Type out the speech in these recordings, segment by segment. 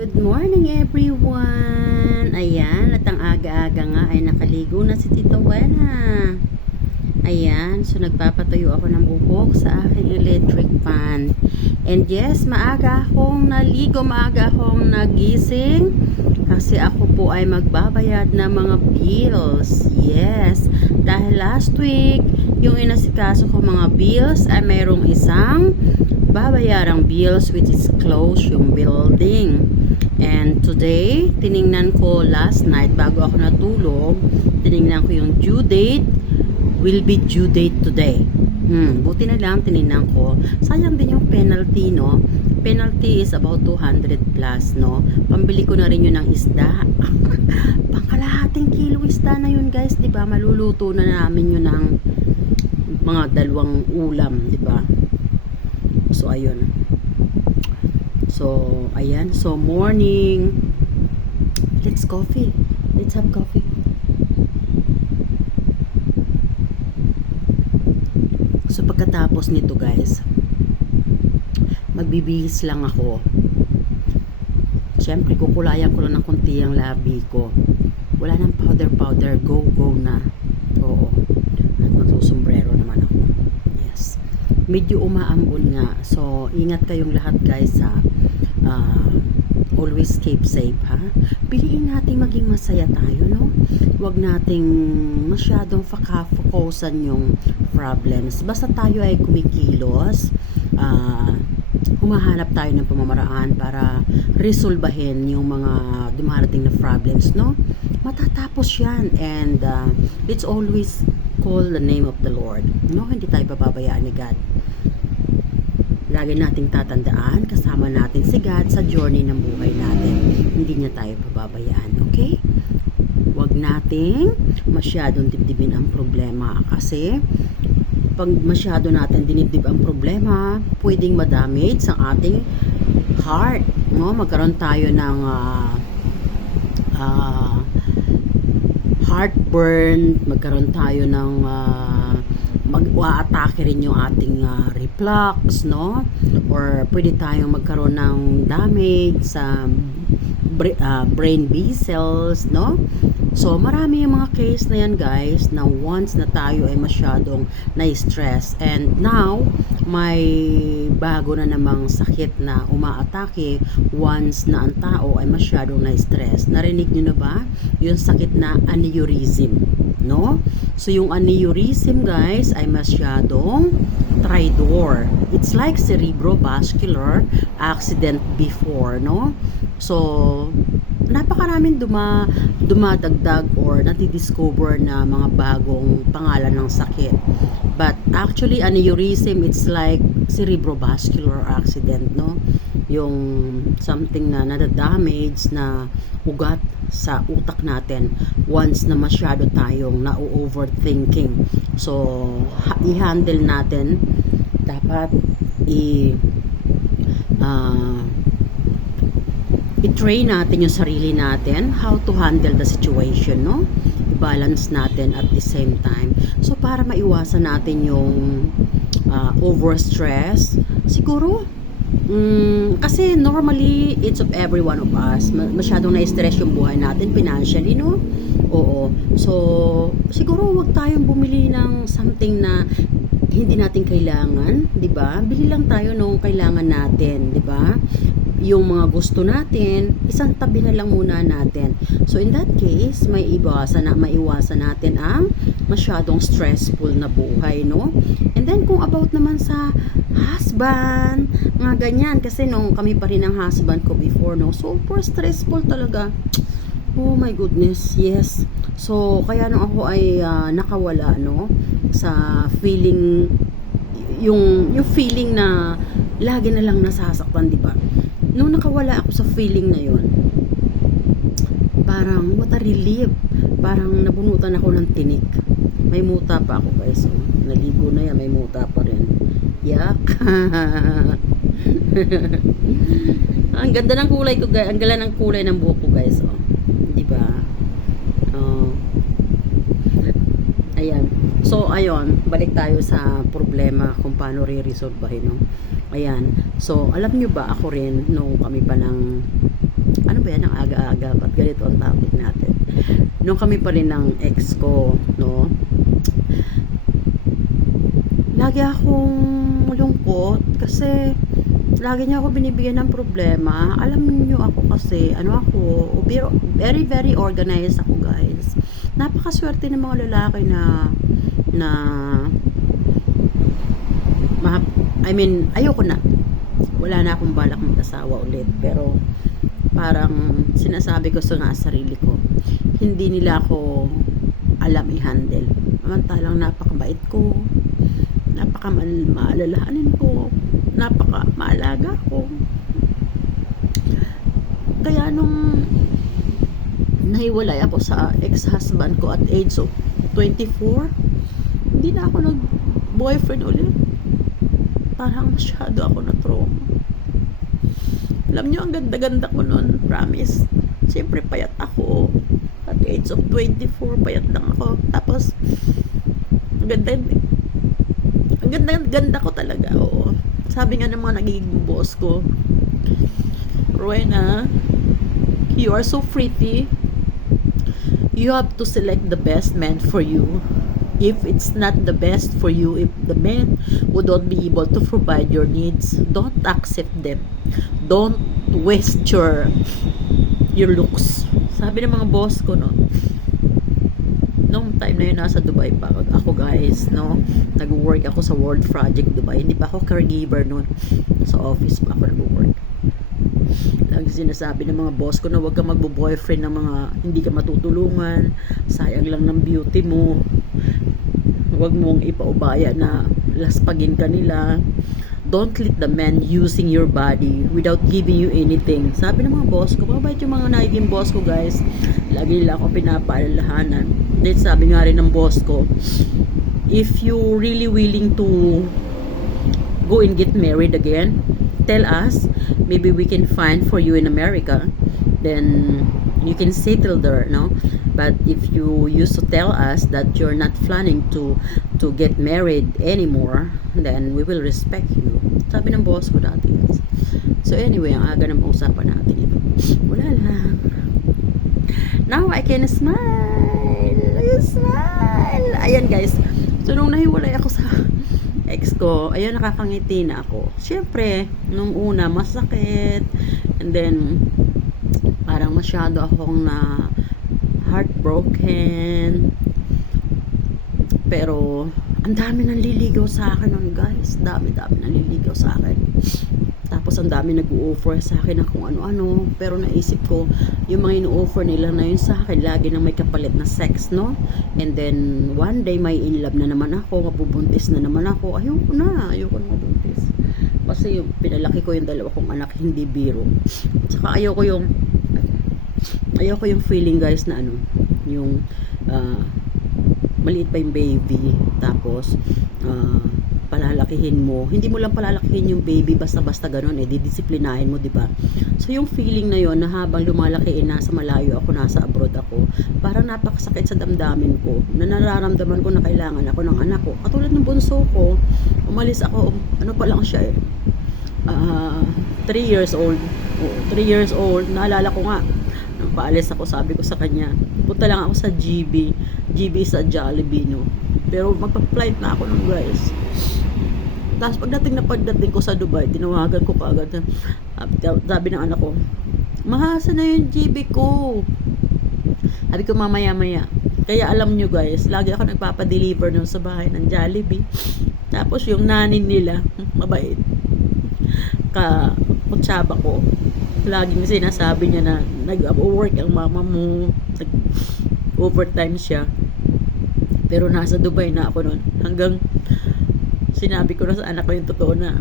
Good morning everyone! Ayan, at ang aga-aga nga ay nakaligo na si Tita Wena. Ayan, so nagpapatuyo ako ng buhok sa aking electric fan. And yes, maaga akong naligo, maaga akong nagising kasi ako po ay magbabayad ng mga bills. Yes, dahil last week, yung inasikaso ko mga bills ay mayroong isang babayarang bills which is close yung building. And today, tiningnan ko last night bago ako natulog, tiningnan ko yung due date, will be due date today. Buti na lang tiningnan ko. Sayang din yung penalty, no? Penalty is about 200 plus, no? Pambili ko na rin yun ng isda. Pangkalahating kilo isda na yun, guys, di ba? Maluluto na namin yun ng mga dalawang ulam, di ba? So, ayun. So, ayan. So, morning. Let's coffee. Let's have coffee. So, pagkatapos nito, guys, magbibihis lang ako. Siyempre, kukulayan ko lang ng konti ang labi ko. Wala nang powder. Go na. Oo. At magsusombrero naman ako. Yes. Medyo umaambon nga. So, ingat kayong lahat, guys, ha. Always keep safe, ha? Piliin natin maging masaya tayo, no? Huwag nating masyadong fokusan yung problems. Basta tayo ay kumikilos, humahanap tayo ng pamamaraan para resolbahin yung mga dumarating na problems, no? Matatapos yan, and let's always call the name of the Lord, no? Hindi tayo pababayaan ni God. Lagi nating tatandaan, kasama natin si God sa journey ng buhay natin. Hindi niya tayo pababayaan, okay? Huwag nating masyadong dibdibin ang problema kasi pag masyado natin dinidib ang problema, pwedeng madamage ang ating heart, no? Magkaroon tayo ng heartburn, magkaroon tayo ng mag-atake rin yung ating reflux, no? Or pwede tayong magkaroon ng damage sa brain vessels, no? So, marami yung mga case na yan, guys, na once na tayo ay masyadong na-stress, and now, may bago na namang sakit na umaatake once na ang tao ay masyadong na-stress. Narinig nyo na ba? Yung sakit na aneurysm, no? So, yung aneurysm, guys, ay masyadong traitor. It's like cerebrovascular accident before, no? So, napakaraming dumadagdag or natidiscover na mga bagong pangalan ng sakit. But actually, aneurysm, it's like cerebrovascular accident, no? Yung something na nadadamage na ugat sa utak natin once na masyado tayong na-overthinking. So, i-handle natin, dapat i-train natin yung sarili natin how to handle the situation, no? I-balance natin at the same time. So, para maiwasan natin yung overstress, siguro, kasi normally, it's of every one of us. Masyadong na-stress yung buhay natin financially, no? Oo. So, siguro wag tayong bumili ng something na hindi natin kailangan, di ba? Bili lang tayo nung kailangan natin, di ba? Yung mga gusto natin, isang tabi na lang muna natin. So, in that case, maiwasan natin ang masyadong stressful na buhay, no? And then, kung about naman sa husband, mga ganyan, kasi nung kami pa rin ang husband ko before, no? Super stressful talaga. Oh my goodness, yes. So, kaya nung ako ay nakawala, no? Sa feeling, yung feeling na lagi na lang nasasaktan, di ba? Nung nakawala ako sa feeling na yon, parang what a relief. Parang nabunutan ako ng tinik. May muta pa ako, guys. So, naligo na yan, may muta pa rin. Yak. Ang ganda ng kulay ko, guys. Ang ganda ng kulay ng buhok ko, guys. Oh. Di ba? Oh. Ayan. So, ayun. Balik tayo sa problema kung paano re-resolvehin, no? Ayan. So, alam nyo ba, ako rin, nung kami pa ng at ganito ang topic natin. Nung kami pa rin ng ex ko, no, lagi akong lungkot kasi lagi niya ako binibigyan ng problema. Alam niyo ako kasi, very very organized ako, guys. Napakaswerte ng mga lalaki na ayoko na. Wala na akong balak mag-asawa ulit. Pero parang sinasabi ko sa sarili ko, hindi nila ako alam i-handle. Samantalang napakabait ko, maalalahanin ko, maalaga ko. Kaya nung nahiwalay ako sa ex-husband ko at age of 24, hindi na ako nag-boyfriend ulit. Parang masyado ako na-trauma. Alam nyo, ang ganda-ganda ko nun, promise. Siyempre, payat ako. At age of 24, payat lang ako. Tapos, ganda ko talaga. Oo. Sabi nga ng mga nagiging boss ko, Rowena, you are so pretty. You have to select the best man for you. If it's not the best for you, if the man would not be able to provide your needs, don't accept them. Don't waste your looks. Sabi ng mga boss ko, no, nung time na yun, nasa Dubai pa ako, guys, no, nag-work ako sa World Project Dubai. Hindi pa ako caregiver nun, sa office pa ako nag-work. Lagi sinasabi ng mga boss ko na huwag ka magbo-boyfriend ng mga hindi ka matutulungan, sayang lang ng beauty mo, huwag mong ipaubaya na laspagin ka nila. Don't let the man using your body without giving you anything. Sabi ng mga boss ko, mabait yung mga naging boss ko, guys. Lagi nila ako pinapaalalahanan. Then sabi nga rin ng boss ko, if you really willing to go and get married again, tell us, maybe we can find for you in America, then you can settle there, no? But if you used to tell us that you're not planning to get married anymore, then we will respect you. Sabi ng boss ko dati, guys. So anyway, ang aga ng usapan natin ito. Wala lang. Now I can smile. Ayan, guys. So nung nahiwalay ako sa ex ko, ayun, nakakangiti na ako. Siyempre, nung una, masakit. And then, parang masyado akong na heartbroken. Pero, ang dami nang liligaw sa akin nun, guys. Dami nang liligaw sa akin. Tapos, ang dami nag-o-offer sa akin na kung ano-ano. Pero naisip ko, yung mga ino-offer nila na yun sa akin, lagi nang may kapalit na sex, no? And then, one day, may in love na naman ako, mabubuntis na naman ako. Ayoko na mabuntis. Kasi yung pinalaki ko yung dalawa kong anak, hindi biro. Tsaka ayoko yung feeling, guys, na yung maliit pa yung baby, tapos palalakihin mo. Hindi mo lang palalakihin yung baby basta-basta ganun, didisiplinahin mo, di ba? So yung feeling na yon na habang lumalaki, nasa malayo ako, nasa abroad ako, parang napakasakit sa damdamin ko, na nararamdaman ko na kailangan ako ng anak ko. Katulad ng bunso ko, umalis ako, ano pa lang siya 3 years old. 3 years old, naalala ko nga, nung paalis ako, sabi ko sa kanya, punta lang ako sa GB sa Jollibee, no? Pero magpa-flight na ako nung, guys. Tapos pagdating ko sa Dubai, tinawagan ko kaagad. Sabi ng anak ko, mahasa na yung GB ko. Sabi ko, mamaya-maya. Kaya alam nyo, guys, lagi ako nagpapadeliver nun sa bahay ng Jollibee. Tapos yung nanin nila, mabait, kutsaba ko, laging sinasabi niya na nag-work ang mama mo, nag-overtime siya. Pero nasa Dubai na ako noon. Hanggang sinabi ko na sa anak ko yung totoo na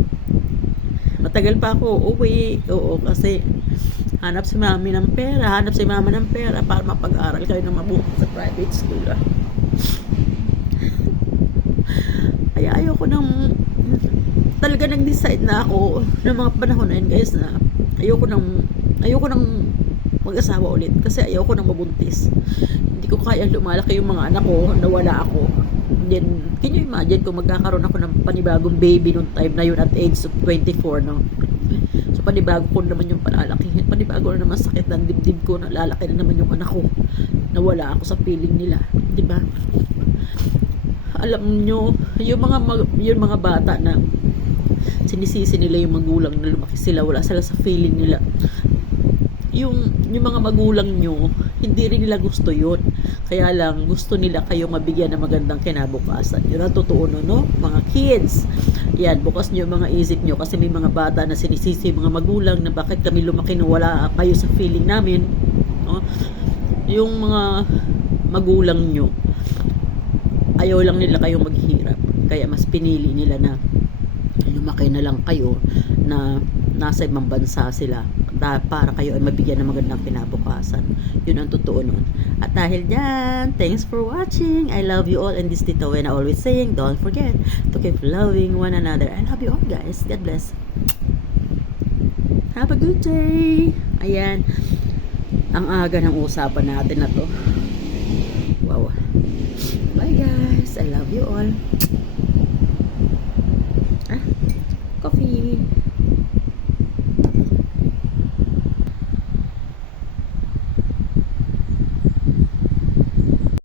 matagal pa ako uwi. Oo, kasi hanap si mama ng pera para mapag-aral kayo ng mabuti sa private school. Kaya ayoko talaga nag-decide na ako ng mga panahon na yun, guys, na ayoko nang mag-asawa ulit kasi ayoko nang mabuntis. Hindi ko kaya lumalaki yung mga anak ko na wala ako. Then, can you imagine kung magkakaroon ako ng panibagong baby nung time na yun at age of 24, no? So, panibago ko naman yung palalakihin. Panibago na naman sakit ng dibdib ko. Nalalaki na naman yung anak ko. Nawala ako sa feeling nila. Diba? Alam nyo, yung mga bata na sinisisi nila yung magulang na lumaki sila, wala sila sa feeling nila. Yung mga magulang nyo, hindi rin nila gusto yun. Kaya lang, gusto nila kayo mabigyan ng magandang kinabukasan. Yun ang totoo no? Mga kids. Yan, bukas nyo yung mga isip nyo kasi may mga bata na sinisisi mga magulang na bakit kami lumaki na wala kayo sa feeling namin. No? Yung mga magulang nyo, ayaw lang nila kayong maghirap. Kaya mas pinili nila na lumaki na lang kayo na nasa ibang bansa sila para kayo ay mabigyan ng magandang kinabukasan. Yun ang totoo nun. At dahil dyan, thanks for watching. I love you all, and this Tito Wena always saying, don't forget to keep loving one another. I love you all, guys. God bless. Have a good day. Ayan. Ang aga ng usapan natin na to. Wow. Bye, guys. I love you all.